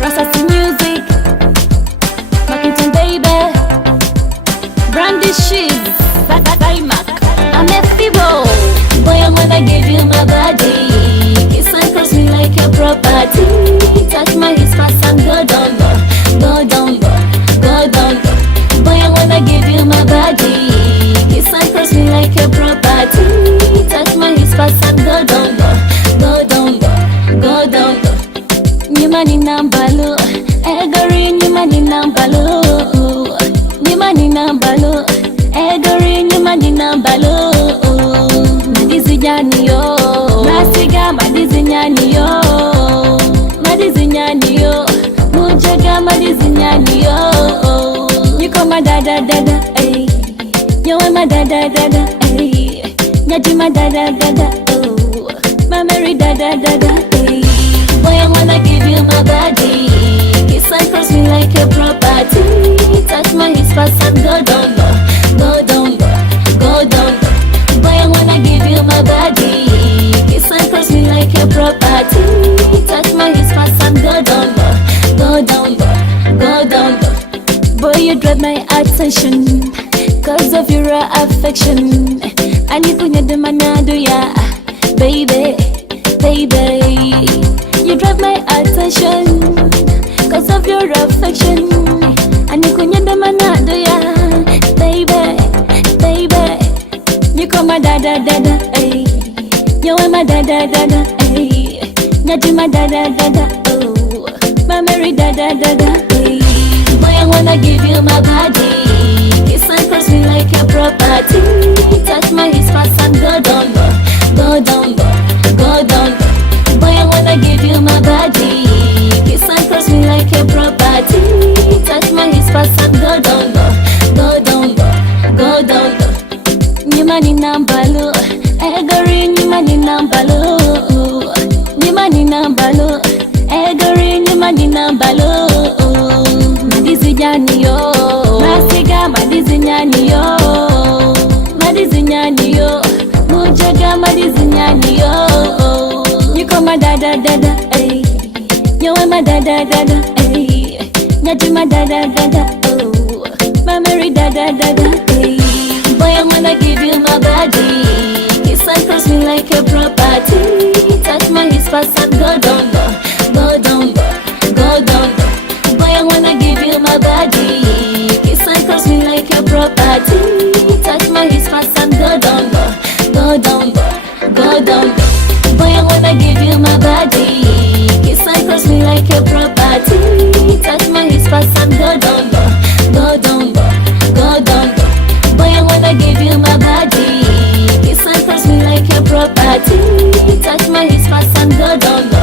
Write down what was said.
Rasasi Music, Mackington baby, Brandy Sheets, Mac. I'm a feeble boy. I wanna give you my body, kiss and cross me like a property. Touch my hips fast and go down low, go down low, go down low. Boy, I wanna give you my body, kiss and cross me like a property. Touch my hips fast and go down low, go down low, go down low. Nyumani nambalo, egori nyumani nambalo, nyumani nambalo, egori nyumani nambalo. Madizi nyani yo, masiga madizi nyani yo, madizi nyani yo, mujaga madizi nyani yo. Niko madada dada, ay, nyowe madada dada, ay, nyaji madada dada, oh, mameri dada dada, ay. Boy, I wanna give you my body, kiss and cross me like a property. Touch my hips fast and go down low, go down low, go down low. Boy, I wanna give you my body, kiss and cross me like a property. Touch my hips fast and go down low, go down low, go down low. Boy, you drive my attention, cause of your affection. And you put your demand ya, baby, baby. You drive my attention, cause of your affection. And you couldn't manado ya, baby, baby. You call my dada dada, ay. You are my dada dada, ay. Nyaji my dada dada, oh. My Mary dada dada, ay. Boy, I wanna give you my body, kiss and cross me like a property. Touch my hips fast and go down low, go down low, go down low. Boy, I wanna give you my body, kiss and cross me like a property. Touch my hips fast and go down low, go down low, go down low. Nyumani nambalo, egori nyumani nambalo, nyumani nambalo, egori nyumani nambalo. Madizi nyani yo, masiga madizi nyani yo, madizi nyani yo, mujaga madizi nyani yo. Niko madada dada, ay, nyowe madada dada, ay, nyaji madada dada, oh, mameri dada dada, ay. Boy, I wanna give you my body, kiss and cross me like a property. Touch my hips fast and go down low, go down low, go down low. Boy, I wanna give you my body, kiss and cross me like a property. Touch my hips fast and go down low, go down low, go down low. Boy, I wanna give you my body, kiss and cross me like a property. Touch my hips fast and go down low, go down low, go down low. Boy, I wanna give you my body, kiss and cross me like a property. Touch my hips fast and go down low.